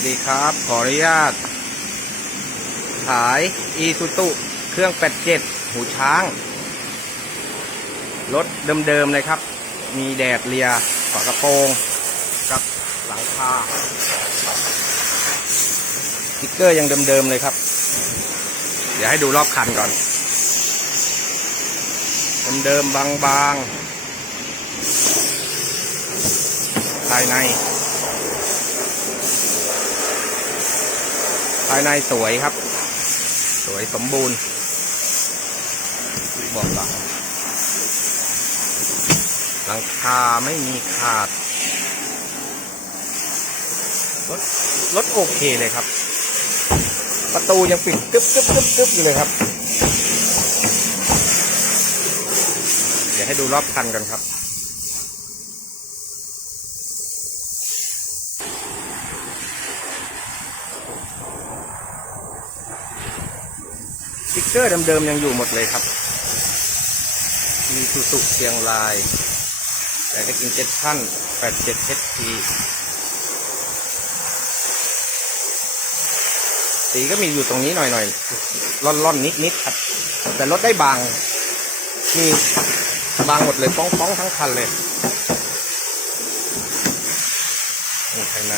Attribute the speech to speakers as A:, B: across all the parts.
A: วัสดีครับ ขออนุญาตขายอีซูตุเครื่องแปดเจ็ดหูช้าง รถเดิมๆเลยครับ มีแดดเลียฝากระโปรงกับหลังคาสติ๊กเกอร์ยังเดิมๆเลยครับ เดี๋ยวให้ดูรอบคันก่อนเดิมๆบางๆภายใน ภายในสวยครับ สวยสมบูรณ์ บอกหลังหลังคาไม่มีขาด รถรถโอเคเลยครับ ประตูยังปิดกึ๊บกึ๊บกึ๊บกึ๊บอยู่เลยครับ เดี๋ยวให้ดูรอบคันกันครับ ติ๊กเกอร์เดิมๆยังอยู่หมดเลยครับ มีสุสุเชียงรายแต่ก็กินเจ็ดขั้น87 HP สีก็มีอยู่ตรงนี้หน่อยๆร่อนๆนิดๆครับ แต่รถได้บาง มีบางหมดเลยป้องๆทั้งคันเลยนี่ภายใน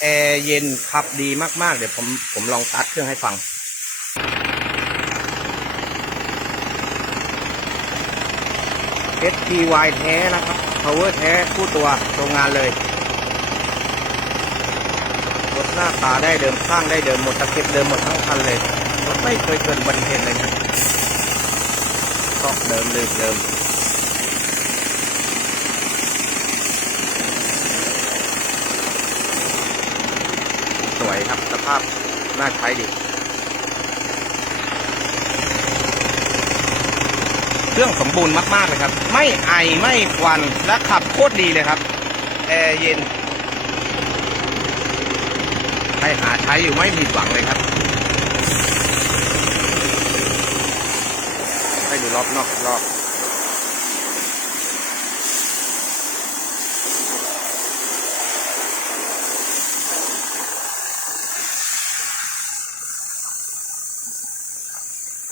A: แอร์เย็นขับดีมาก ๆ เดี๋ยวผมผมลองตัดเครื่องให้ฟัง SPY แท้นะครับ Power แท้คู่ตัวโรงงานเลยรถหน้าตาได้เดิมข้างได้เดิมหมดตะเข็บเดิมหมดทั้งคันเลยรถไม่เคยเกิดอุบัติเหตุเลยครับก็เดิมเลยเดิม วยครับ สภาพน่าใช้ดี เครื่องสมบูรณ์มากๆเลยครับ ไม่ไอไม่ควันและขับโคตรดีเลยครับ แอร์เย็นใครหาใช้อยู่ไม่มีหวังเลยครับ ให้ดูรอบนอกรอบ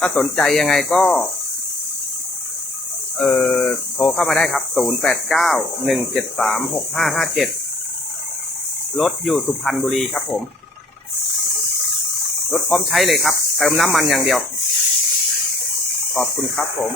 A: ถ้าสนใจยังไงก็ เอ่อโทรเข้ามาได้ครับ0 8 9 1 7 3 6 5 5 7รถอยู่สุพรรณบุรีครับผม รถพร้อมใช้เลยครับ เติมน้ำมันอย่างเดียว ขอบคุณครับผม